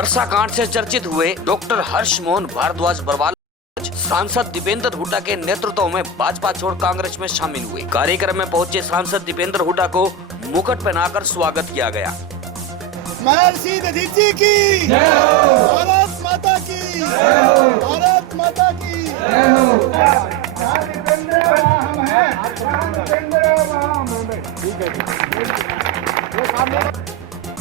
वर्षा कांड से चर्चित हुए डॉक्टर हर्ष मोहन भारद्वाज बरवाला सांसद दीपेंद्र हुड्डा के नेतृत्व में भाजपा छोड़ कांग्रेस में शामिल हुए। कार्यक्रम में पहुंचे सांसद दीपेंद्र हुड्डा को मुकुट पहनाकर स्वागत किया गया। महर्षि दधीची की जय हो, भारत माता की जय हो, भारत माता की जय हो।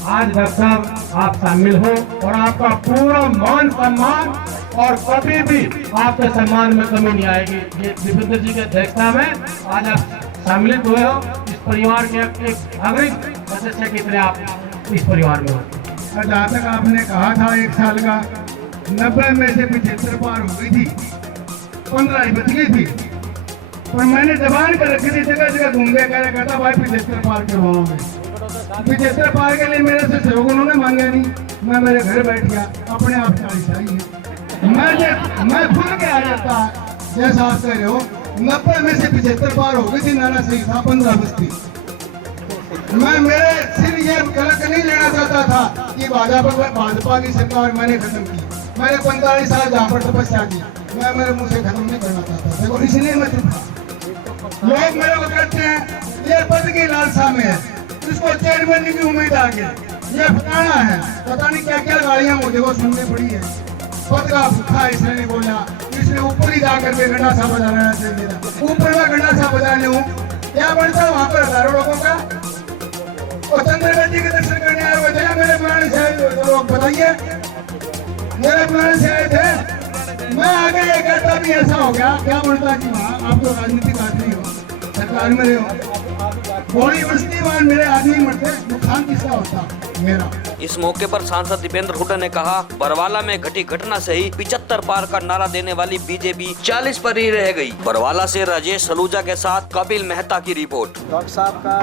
आज डॉक्टर साहब आप शामिल हो और आपका पूरा मान सम्मान और कभी भी आपके सम्मान में कमी नहीं आएगी। ये दीपेंद्र जी के अध्यक्षता में आज आप सम्मिलित हुए हो। इस परिवार के एक नागरिक सदस्य की तरह आप इस परिवार में हो। जहाँ तक आपने कहा था 1 साल का 90 में से 75 पार हो गई थी, 15 ही बच गई थी। पर मैंने जबान कर रखी थी, जगह जगह घूमने कहता भाई 75 पार करवाओगे। 75 पार के लिए मेरे से सहयोग उन्होंने मांगा नहीं, मैं मेरे घर बैठ गया, अपने आप 40 आई है। मैं खुल के आ जाता, जैसा आप कह रहे हो 90 में से 75 पार हो गई थी, नाना सही था 15 बस्ती। मैं मेरे सिर ये गलत नहीं लेना चाहता था कि भाजपा की सरकार मैंने खत्म की। मैंने 45 साल जहाँ पर तपस्या की, मैं मेरे मुंह से खत्म नहीं करना चाहता। देखो इसलिए मैं चुप था। लोग मेरे को कहते हैं ये पद की लालसा में है, इसको चेयरमैन की उम्मीद आ गई, ये फलाना है, पता नहीं क्या क्या गाड़ियां मुझे को सुननी पड़ी है। पद का भूखा इसने नहीं बोला, इसने ऊपर ही जाकर के गंडा सा बजाना चाहिए था। ऊपर का गंडा सा बजाने हूँ, क्या बनता है वहाँ पर हजारों लोगों का। और चंद्रबाबू जी के दर्शन करने आए हुए थे मेरे पुराने से लोग, बताइए मेरे पुराने से आए थे। मैं आगे ये कहता भी ऐसा हो गया, क्या बोलता कि वहाँ आप तो राजनीतिक आदमी हो, सरकार में रहे हो, बड़ी बस्ती में मेरे आदमी मरते, नुकसान किसका होता मेरा। इस मौके पर सांसद दीपेंद्र हुड्डा ने कहा, बरवाला में घटी घटना से ही 75 पार का नारा देने वाली बीजेपी 40 पर ही रह गई। बरवाला से राजेश सलूजा के साथ कपिल मेहता की रिपोर्ट। डॉक्टर साहब का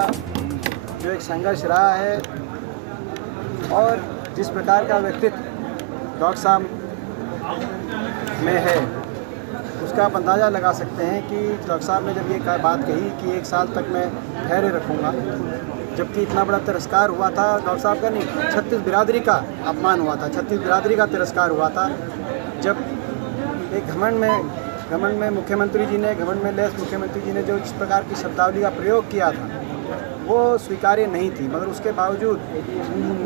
जो एक संघर्ष रहा है और जिस प्रकार का व्यक्तित्व डॉक्टर साहब में है, उसका आप अंदाज़ा लगा सकते हैं कि डॉक्टर साहब ने जब ये बात कही कि 1 साल तक मैं ठहरे रखूँगा, जबकि इतना बड़ा तिरस्कार हुआ था डॉक्टर साहब का, नहीं 36 बिरादरी का अपमान हुआ था, 36 बिरादरी का तिरस्कार हुआ था। जब एक घमंड में मुख्यमंत्री जी ने, घमंड में लेस मुख्यमंत्री जी ने जो इस प्रकार की शब्दावली का प्रयोग किया था, वो स्वीकार्य नहीं थी। मगर उसके बावजूद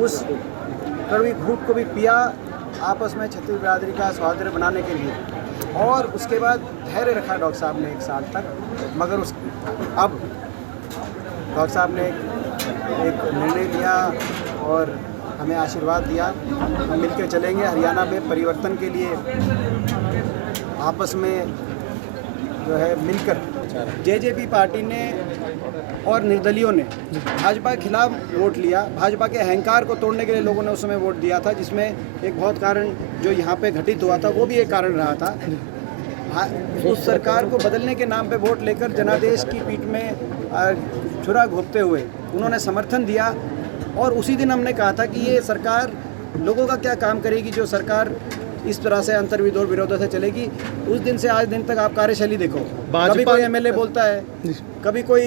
उस कड़वी घूंट को भी पिया आपस में 36 बिरादरी का सौहार्द बनाने के लिए, और उसके बाद धैर्य रखा डॉक्टर साहब ने 1 साल तक। मगर अब डॉक्टर साहब ने एक निर्णय लिया और हमें आशीर्वाद दिया, हम मिलकर चलेंगे हरियाणा में परिवर्तन के लिए, आपस में जो है मिलकर। जेजेपी पार्टी ने और निर्दलियों ने भाजपा के खिलाफ वोट लिया, भाजपा के अहंकार को तोड़ने के लिए लोगों ने उस समय वोट दिया था, जिसमें एक बहुत कारण जो यहाँ पे घटित हुआ था वो भी एक कारण रहा था। उस सरकार को बदलने के नाम पे वोट लेकर जनादेश की पीठ में छुरा घोंपते हुए उन्होंने समर्थन दिया, और उसी दिन हमने कहा था कि ये सरकार लोगों का क्या काम करेगी जो सरकार इस तरह से अंतर्विरोध विरोधों से चलेगी। उस दिन से आज दिन तक आप कार्यशैली देखो, कभी कोई एमएलए बोलता है, कभी कोई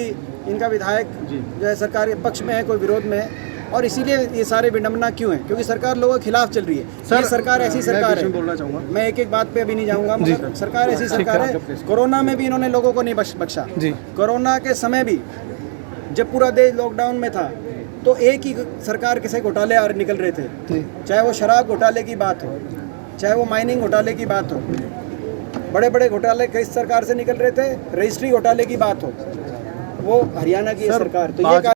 इनका विधायक जो है सरकार के पक्ष में है, कोई विरोध में है। और इसीलिए ये सारे विडंबना क्यों है, क्योंकि सरकार लोगों के खिलाफ चल रही है। ये सरकार ऐसी सरकार है, बोलना चाहूँगा मैं, एक बात पे अभी नहीं जाऊँगा, मगर सरकार ऐसी सरकार है। कोरोना में भी इन्होंने लोगों को नहीं बख्शा। कोरोना के समय भी जब पूरा देश लॉकडाउन में था, तो एक ही सरकार के से घोटाले निकल रहे थे, चाहे वो शराब घोटाले की बात हो, चाहे वो माइनिंग घोटाले की बात हो, बड़े बड़े घोटाले किस सरकार से निकल रहे थे, रजिस्ट्री घोटाले की बात हो, वो हरियाणा की सरकार। तो ये